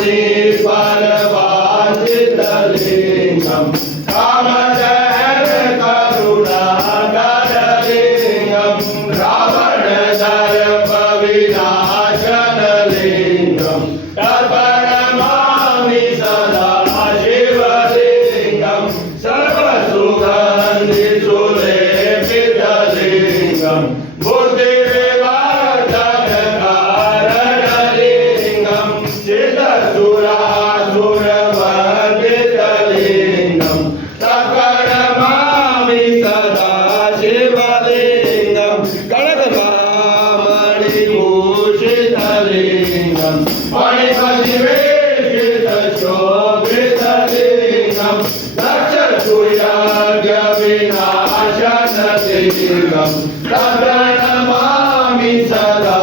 मुनिपरवाञ्छितलिङ्गं कामदहनकरुणाकरलिङ्गं रावणदर्पविनाशनलिङ्गं तत्प्रणमामि सदा शिवलिङ्गं सर्वसुगन्धिसुलेपितलिङ्गं बुद्धिविवर्धनकारणलिङ्गं सिद्धसुरासुरमर्दितलिङ्गं तत्प्रणमामि सदा शिवलिङ्गं कनकमामणिभूषितलिङ्गं मणिपतिवेशितशोभितलिङ्गं दक्षसूर्यार्घ्यविनाशनलिङ्गं तत्प्रणमामि सदा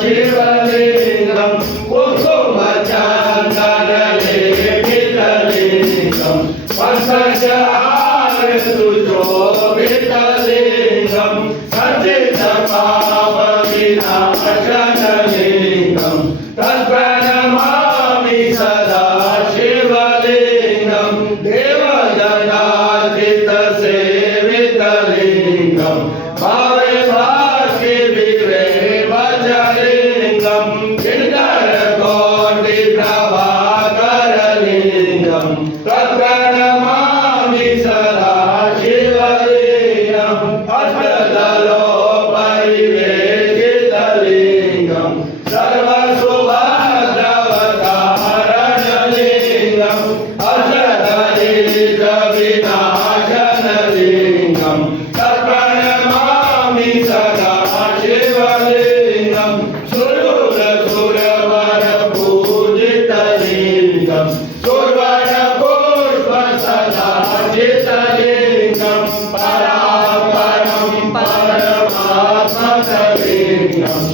शिवलिङ्गं कुङ्कुमचन्दनलेपितलिङ्गं पङ्कजहारसुशोभितलिङ्गं सच्चित्तपापविनाशनलिङ्गं तत्प्रणमामि सदा शिवलिङ्गं देवजनार्चितसेवितलिङ्गं भावे भास्करविरेवजलिङ्गं किङ्करकोटिप्रभाकरलिङ्गं तत्प्रणमामि सदा शिवलिङ्गं अष्टदलोपरिवेशितलिङ्गं सर्वसुभद्रवतारणलिङ्गं अष्टदलीकविनाशनलिङ्गं तत्प्रणमामि सदा शिवलिङ्गं सुरसुरवरपूजितलिङ्गं सुवर्णपुष्पसदाजितलिङ्गं परापरं परमात्मकलिङ्गं